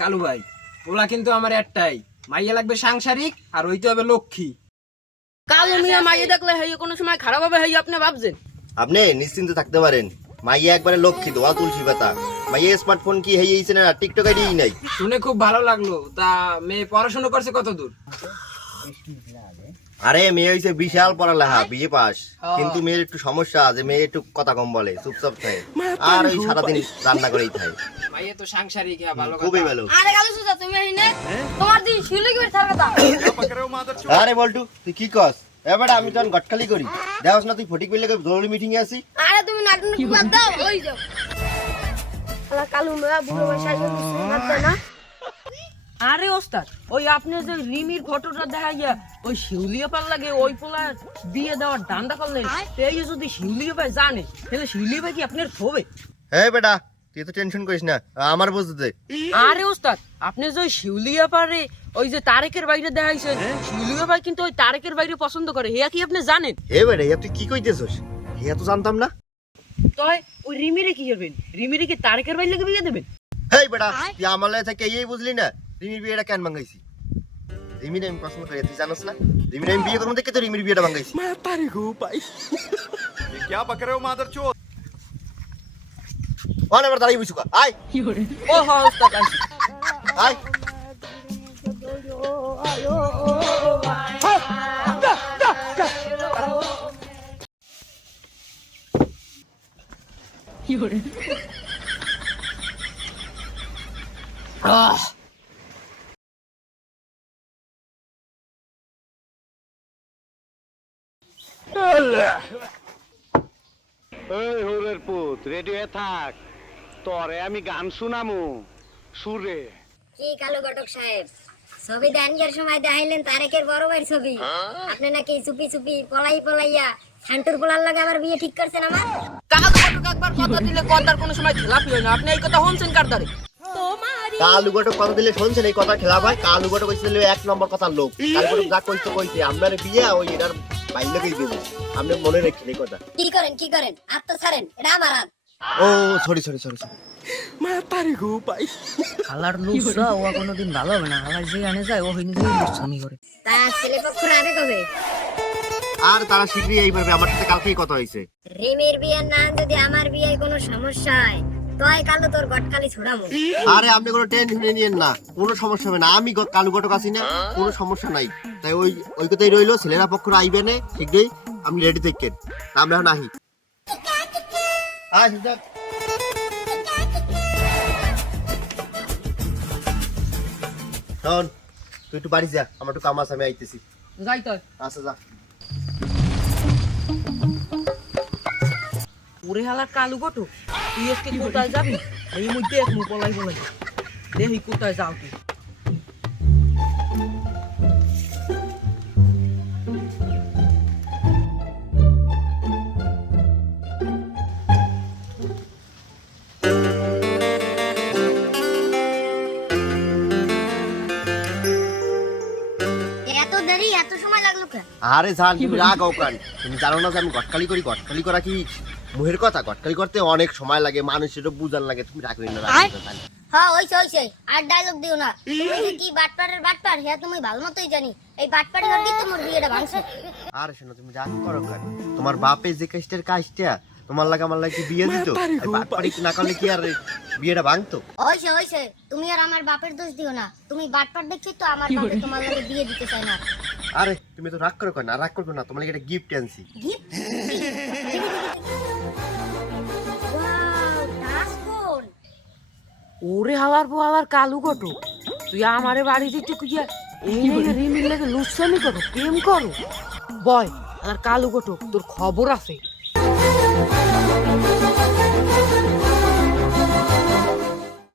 কালু ভাই, ওলা কিন্তু আমার একটাই, মাইয়া লাগবে সাংসারিক আর হইতে হবে লক্ষ্মী। কালু মিয়া মাইয়া দেখলে হেই কোনো সময় খারাপ হবে হেই আপনি ভাবছেন? আপনি নিশ্চিন্তে থাকতে পারেন, মাইয়া একবারে লক্ষ্মী দোয়া তুলসী পাতা। মাইয়া স্মার্টফোন কি হইছে না, টিকটক আইডি নাই। শুনে খুব ভালো লাগলো। তা মেয়ে পড়াশোনা করছে কত দূর? আরে মেয়ে হইছে বিশাল পড়ালেখা, বিএ পাস। কিন্তু মেয়ের একটু সমস্যা আছে, মেয়ে একটু কথা কম বলে, চুপচাপ থাকে আর ওই সারাদিন রান্না করেই থাকে। মাইয়া তো সাংসারিক, হ্যাঁ ভালো কথা। খুবই ভালো। আরে কালু সুজা তুমি হিনে তোমার দিন শিলি করে থাকা তা। আরে বলটু তুই কি কস? এবারে আমি তখন গটখালি করি, দেখাস না তুই ফটিক বিল লাগে জরুরি মিটিং এ আছি। আরে তুমি নাটন কি বাদ দাও ওই যাও। আলা কালু মিয়া বুড়ো বয়সে বাদ দাও না। আরে ওস্তাদ, ওই আপনি যে রিমির ফটোটা দেখাইয়া ওই শিউলিয়া পাল লাগে ওই পোলা বিয়ে দেওয়ার দান্দা করলেন, এই যদি শিউলিয়া ভাই জানে তাহলে শিউলিয়া ভাই কি আপনার থবে? হে বেটা তুই তো টেনশন করিস না, আমার বুঝতে। আরে ওস্তাদ, আপনি যে ওই শিউলিয়া পারে ওই যে তারেকের বাইরে দেখাইছেন, শিউলিয়া ভাই কিন্তু ওই তারেকের বাইরে পছন্দ করে, হেয়া কি আপনি জানেন? হে বেটা তুই কি কইতেছস? হেয়া তো জানতাম না। তয় ওই রিমিরে কি করবেন? রিমিরে কি তারেকের বাইরে লাগে বিয়ে দেবেন? হেই বেটা তুই আমার লাগে থেকে এই বুঝলি না রিমির বিয়েটা কেন ভাঙাইছি? রিমির আমি পছন্দ করি, তুই জানোস না? রিমির আমি বিয়ে করবো দেখে তো রিমির বিয়েটা ভাঙাইছি। क्या पक रहे हो मादरचोद? ওখানে আবার দাঁড়িয়ে বুঝুকা, আয় ও হ্যাঁ ওস্তাদ আইছি। আয়। এই হোরের পুত রেডি হয়ে থাক, তরে আমি গান শুনামু সুরে। কি কালু ঘটক সাহেব, ছবি দেখানোর সময় দেখাইলেন তারেকের বড় ভাইয়ের ছবি, আপনি নাকি চুপি চুপি পলাইয়া শান্তুর পোলার লাগে আবার বিয়ে ঠিক করছেন আমার? কাল কটক একবার কথা দিলে কথার কোনো সময় খেলাপি হয় না, আপনি এই কথা শুনছেন কার দ্বারে? কালু গটক কথা দিলে শুনছেন এই কথা খেলা ভাই? কালু গটক কইছিল এক নম্বর কথার লোক। কালু গটক যা কইতে আমার বিয়ে ওই এটার বাইলেকেই দেব, আপনি মনে রাখেন এই কথা। কি করেন আত্ম ছাড়েন, এটা আমার হাত। ও সরি। হালার লুসরা ও কোনোদিন ভালো হবে না, হালার যে আনে যায় ও হইনি যে লুসামি করে। তা ছেলে পক্ষরা আগে কবে? আর তারা শীঘ্রই এইভাবে আমার সাথে কালকেই কথা হয়েছে। রিমির বিয়ের না যদি আমার বিয়ে কোনো সমস্যা হয় তয় কালু তোর গটকালি ছুড়ামু। আরে আপনি কোনো টেনশন নিয়েন না, কোনো সমস্যা হবে না। আমি কালু গটক আছি না, কোনো সমস্যা নাই। তাই ওই কথাই রইলো, ছেলেরা পক্ষরা আইবে না শীঘ্রই, আমি রেডি থাকেন। আমরা এখন আহি। শোন তুই একটু বাড়ি যা, আমার একটু কাম আছে, আমি আইতেছি। যাই তো আচ্ছা যা। ওরে হালার কালু গটু, তুই আজকে কোথায় যাবি? এই মধ্যে এক মু পলাই দেখি কোথায় যাও তুই। এত দেরি এত সময় লাগলো কেন? আরে জান তুমি রাগ ওখান, তুমি জানো না যে আমি গটকালি করি? গটকালি করা কি মুহের কথা? গটকালি করতে অনেক সময় লাগে, মানুষেরও বুঝান লাগে। তুমি রাগ করি না, হ্যাঁ হইছে আর ডায়লগ দিও না। তুমি কি বাটপাড়ের বাটপাড়, হ্যাঁ তুমি ভালো মতোই জানি এই বাটপাড়ি ঘর দিয়ে তোমার বিয়েটা ভাঙছে। আরে শোনো তুমি রাগ করো কেন? তোমার বাপে যে কাজটা তোমার লাগে আমার লাগে বিয়ে দিত, বাটপাড়ি না করলে কি আর বিয়েটা ভাঙতো? হইছে তুমি আর আমার বাপের দোষ দিও না। তুমি বাটপাড় দেখছি তো আমার বাপে তোমার লাগে বিয়ে দিতে চায় না। আরে তুমি তো রাগ করো কেন? রাগ করো না, তোমার লাগে একটা গিফট আনছি। Wow, touch phone. ওরে হালার পো হালার কালু গটু, তুই আমারে বাড়ি দিতে কুইয়া এই রিমির লাগে লুসামি করো, প্রেম করো? বয় আর কালু গটু তোর খবর আছে।